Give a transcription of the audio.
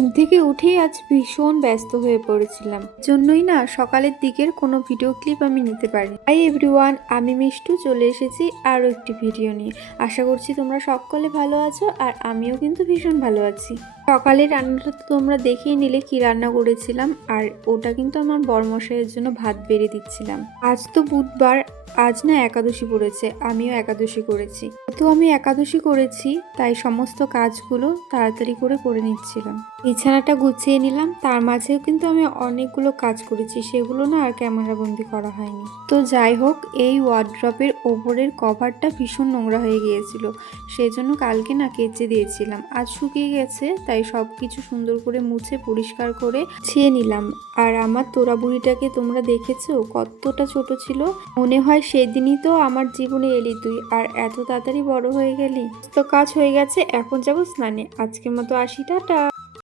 ঘুম থেকে উঠেই আজ ভীষণ ব্যস্ত হয়ে পড়েছিলাম, জন্যই না সকালের দিকের কোনো ভিডিও ক্লিপ আমি নিতে পারি। হাই এভরিওয়ান, আমি মিষ্টু চলে এসেছি আরও একটি ভিডিও নিয়ে। আশা করছি তোমরা সকলে ভালো আছো, আর আমিও কিন্তু ভীষণ ভালো আছি। সকালে রান্নাটা তো তোমরা দেখেই নিলে কি রান্না করেছিলাম, আর ওটা কিন্তু আমার বরমশাইয়ের জন্য ভাত বেড়ে দিচ্ছিলাম। আজ তো বুধবার, আজ না একাদশী পড়েছে, আমিও একাদশী করেছি। তো আমি একাদশী করেছি তাই সমস্ত কাজগুলো তাড়াতাড়ি করে নিচ্ছিলাম। বিছানাটা গুছিয়ে নিলাম, তার মাঝেও কিন্তু আমি অনেকগুলো কাজ করেছি, সেগুলো না আর ক্যামেরাবন্দি করা হয়নি। তো যাই হোক, এই ওয়ার্ড্রপের ওপরের কভারটা ভীষণ নোংরা হয়ে গিয়েছিল, সেই জন্য কালকে না কেচে দিয়েছিলাম। আজ শুকিয়ে গেছে, তাই সব কিছু সুন্দর করে মুছে পরিষ্কার করে ছিয়ে নিলাম। আর আমার তোরা বুড়িটাকে তোমরা দেখেছো কতটা ছোট ছিল? মনে হয় সেদিনই তো আমার জীবনে এলি তুই, আর এত তাড়াতাড়ি বড় হয়ে গেলি। তো কাজ হয়ে গেছে, এখন যাবো স্নানে। আজকের মতো আসি, টাটা।